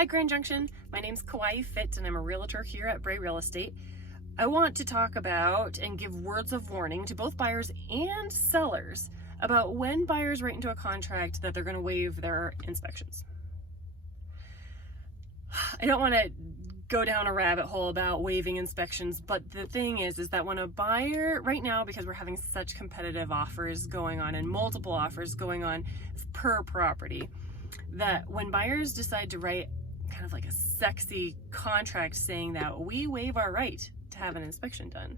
Hi Grand Junction, my name's Kauai Fit and I'm a realtor here at Bray Real Estate. I want to talk about and give words of warning to both buyers and sellers about when buyers write into a contract that they're going to waive their inspections. I don't want to go down a rabbit hole about waiving inspections, but the thing is that when a buyer, right now, because we're having such competitive offers going on and multiple offers going on per property, that when buyers decide to write kind of like a sexy contract saying that we waive our right to have an inspection done,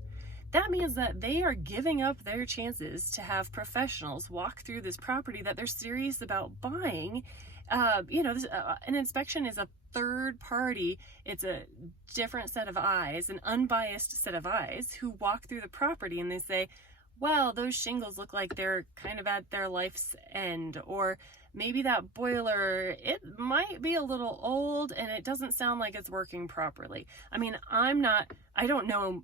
that means that they are giving up their chances to have professionals walk through this property that they're serious about buying. An inspection is a third party. It's a different set of eyes, an unbiased set of eyes who walk through the property and they say, well, those shingles look like they're kind of at their life's end, or maybe that boiler, it might be a little old and it doesn't sound like it's working properly. I mean, I don't know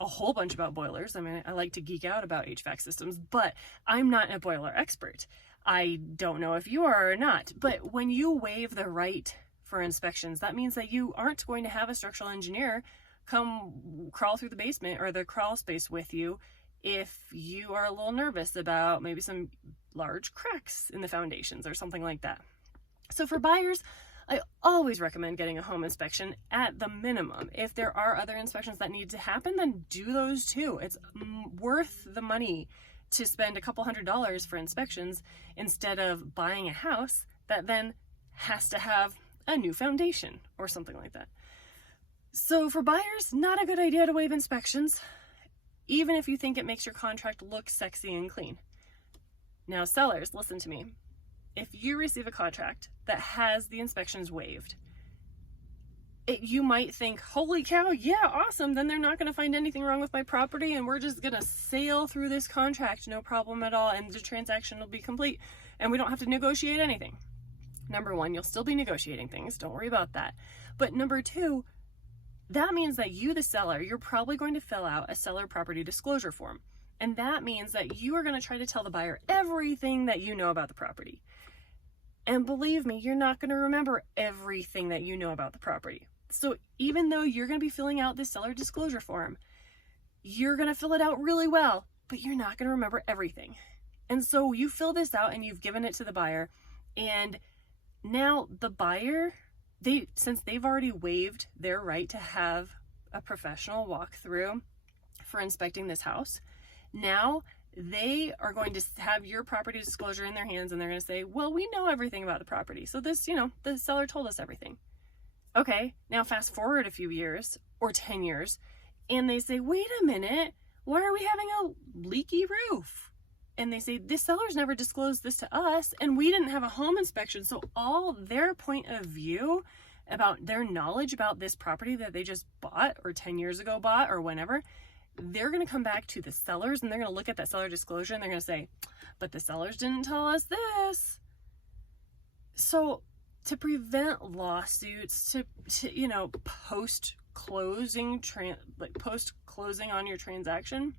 a whole bunch about boilers. I mean, I like to geek out about HVAC systems, but I'm not a boiler expert. I don't know if you are or not, but when you waive the right for inspections, that means that you aren't going to have a structural engineer come crawl through the basement or the crawl space with you if you are a little nervous about maybe some large cracks in the foundations or something like that. So for buyers, I always recommend getting a home inspection at the minimum. If there are other inspections that need to happen, then do those too. It's worth the money to spend a couple $100s for inspections instead of buying a house that then has to have a new foundation or something like that. So for buyers, not a good idea to waive inspections, even if you think it makes your contract look sexy and clean. Now sellers, listen to me. If you receive a contract that has the inspections waived, you might think, holy cow, yeah, awesome, then they're not going to find anything wrong with my property and we're just going to sail through this contract, no problem at all, and the transaction will be complete and we don't have to negotiate anything. Number one, you'll still be negotiating things, don't worry about that. But number two, that means that you, the seller, you're probably going to fill out a seller property disclosure form. And that means that you are going to try to tell the buyer everything that you know about the property. And believe me, you're not going to remember everything that you know about the property. So even though you're going to be filling out this seller disclosure form, you're going to fill it out really well, but you're not going to remember everything. And so you fill this out and you've given it to the buyer. And now the buyer, since they've already waived their right to have a professional walk through for inspecting this house, now they are going to have your property disclosure in their hands and they're going to say, well, we know everything about the property. So this, the seller told us everything. Okay, now fast forward a few years or 10 years and they say, wait a minute, why are we having a leaky roof? And they say, this seller's never disclosed this to us and we didn't have a home inspection. So all their point of view about their knowledge about this property that they just bought or 10 years ago bought or whenever, they're going to come back to the sellers and they're going to look at that seller disclosure and they're going to say, but the sellers didn't tell us this. So to prevent lawsuits, to post-closing on your transaction,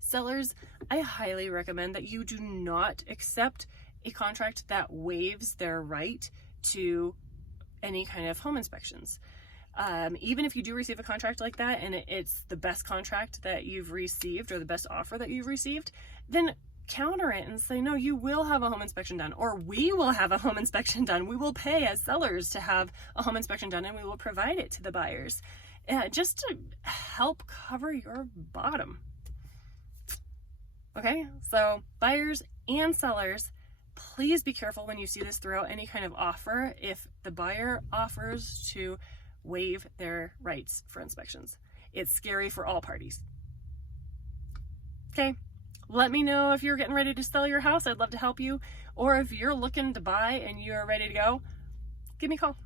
sellers, I highly recommend that you do not accept a contract that waives their right to any kind of home inspections. Even if you do receive a contract like that and it's the best contract that you've received or the best offer that you've received, then counter it and say, no, you will have a home inspection done, or we will have a home inspection done. We will pay as sellers to have a home inspection done and we will provide it to the buyers just to help cover your bottom. Okay, so buyers and sellers, please be careful when you see this throughout any kind of offer if the buyer offers to waive their rights for inspections. It's scary for all parties. Okay, let me know if you're getting ready to sell your house. I'd love to help you. Or if you're looking to buy and you're ready to go, give me a call.